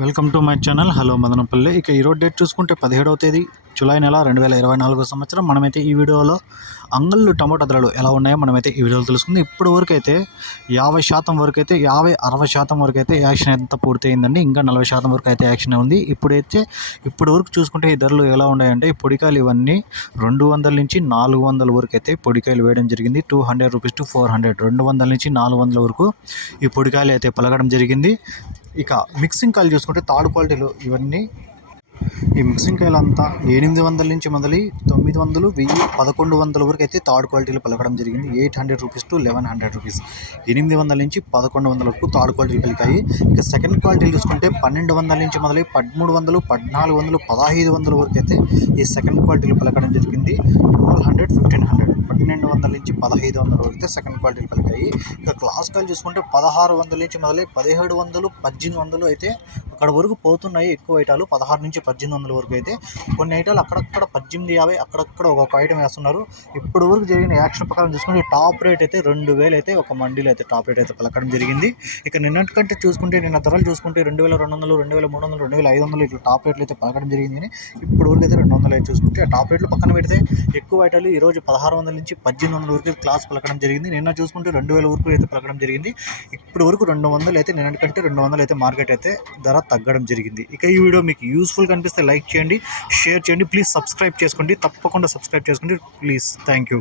Welcome to my channel hello Madanapalle ఇక ఈరోజు date చూసుకుంటే పదిహేడవ తేదీ. జూలై నెల రెండు వేల ఇరవై నాలుగో సంవత్సరం మనమైతే ఈ వీడియోలో అంగళ్ళు టమాటా ధరలు ఎలా ఉన్నాయో మనమైతే ఈ వీడియోలో తెలుసుకుంది. ఇప్పటి వరకు అయితే యాభై శాతం వరకు అయితే యాభై అరవై శాతం వరకు అయితే యాక్షన్ ఎంత పూర్తయిందండి ఇంకా నలభై శాతం వరకు అయితే యాక్షన్ ఉంది. ఇప్పుడైతే ఇప్పటి వరకు చూసుకుంటే ఈ ధరలు ఎలా ఉన్నాయంటే ఈ పొడికాయలు ఇవన్నీ రెండు వందల నుంచి నాలుగు వందల వరకు అయితే పొడికాయలు వేయడం జరిగింది. Two hundred rupees to four hundred రెండు వందల నుంచి నాలుగు వందల వరకు ఈ పొడికాయలు అయితే పలకడం జరిగింది. ఇక మిక్సింగ్ కాయలు చూసుకుంటే థర్డ్ క్వాలిటీలు ఇవన్నీ ఈ మిక్సింగ్ కాయలు అంతా ఎనిమిది వందల నుంచి మొదలు తొమ్మిది వందలు వెయ్యి పదకొండు వందల వరకు అయితే థర్డ్ క్వాలిటీలు పలకడం జరిగింది. Eight hundred rupees to eleven hundred rupees. ఎనిమిది వందల నుంచి పదకొండు వందల వరకు థర్డ్ క్వాలిటీలు పలికాయి ఇక సెకండ్ క్వాలిటీలు చూసుకుంటే పన్నెండు వందల నుంచి మొదలై పదమూడు వందలు పద్నాలుగు వందలు పదహైదు వందల వరకు అయితే ఈ సెకండ్ క్వాలిటీలు పలకడం జరిగింది. ట్వెల్వ్ హండ్రెడ్ నుంచి పదహైదు వందల వరకు అయితే సెకండ్ క్వాలిటీలు కలిగాయి. ఇక క్లాస్ చూసుకుంటే పదహారు వందల నుంచి మొదలై పదిహేడు వందలు పద్దెనిమిది వందలు అయితే అక్కడ వరకు పోతున్నాయి. ఎక్కువ ఐటాలు పదహారు నుంచి పద్దెనిమిది వందల వరకు అయితే. కొన్ని ఐటాలు అక్కడక్కడ పద్దెనిమిది యాభై అక్కడక్కడ ఒక్కొక్క ఐటమ్ వేస్తున్నారు. ఇప్పుడు వరకు జరిగిన యాక్షన్ ప్రకారం చూసుకుంటే టాప్ రేట్ అయితే రెండు వేలు అయితే ఒక మండీలో అయితే టాప్ రేట్ అయితే పలకడం జరిగింది. ఇక నిన్నటికంటే చూసుకుంటే నిన్న ధరలు చూసుకుంటే రెండు వేల రెండు వందలు రెండు వేల మూడు వందలు రెండు వేల ఐదు వందలు ఇట్లా టాప్ రేట్లు అయితే పలకడం జరిగింది కానీ ఇప్పుడు వరకు అయితే రెండు వందలు అయితే చూసుకుంటే ఆ టాప్ రేట్లు పక్కన పెడితే ఎక్కువ ఐటాలు ఈ రోజు పదహారు వందల నుంచి పద్దెనిమిది వందల వరకు క్లాస్ పలకడం జరిగింది. నిన్న చూసుకుంటే రెండు వేల వరకు అయితే పలకడం జరిగింది. ఇప్పటి వరకు రెండు వందలు అయితే నిన్నటి కంటే రెండు వందలు అయితే మార్కెట్ అయితే ధర తగ్గడం జరిగింది. ఇక ఈ వీడియో మీకు యూస్ఫుల్ కనిపిస్తే లైక్ చేయండి షేర్ చేయండి. ప్లీజ్ సబ్స్క్రైబ్ చేసుకోండి. తప్పకుండా సబ్స్క్రైబ్ చేసుకోండి. Please thank you